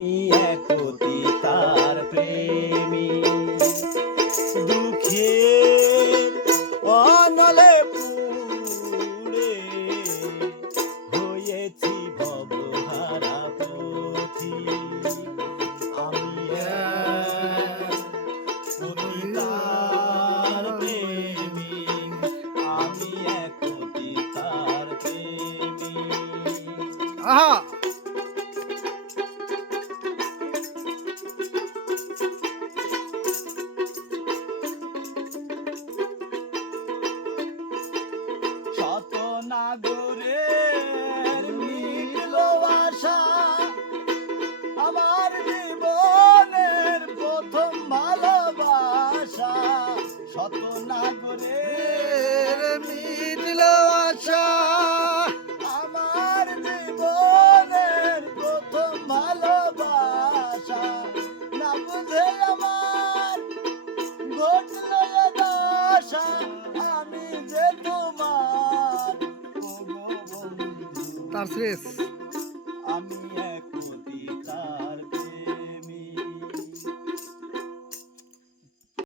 একতি তার প্রেমী দুঃখে অনলে পুড়ে হয়েছি ভবহারা পথি আমি একতি তার প্রেমী আমি একতি তার প্রেমী। আহা শত নাগরের মিটলো আশা আমার জীবনের প্রথম ভালোবাসা শত নাগরের মিটল আশা আমার জীবনের প্রথম ভালোবাসা না বুঝে আমার ঘটল এ দশা আমি যে তোমার তার শেষ